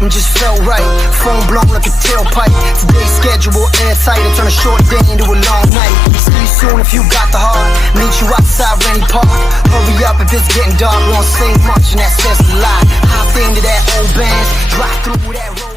and just felt right. Phone blown like a tailpipe. Today's schedule airtight. I turn a short day into a long night. See you soon if you got the heart. Meet you outside Rennie Park. Hurry up if it's getting dark. We don't say much and that says a lot. Hop into that old band. Drive through that road.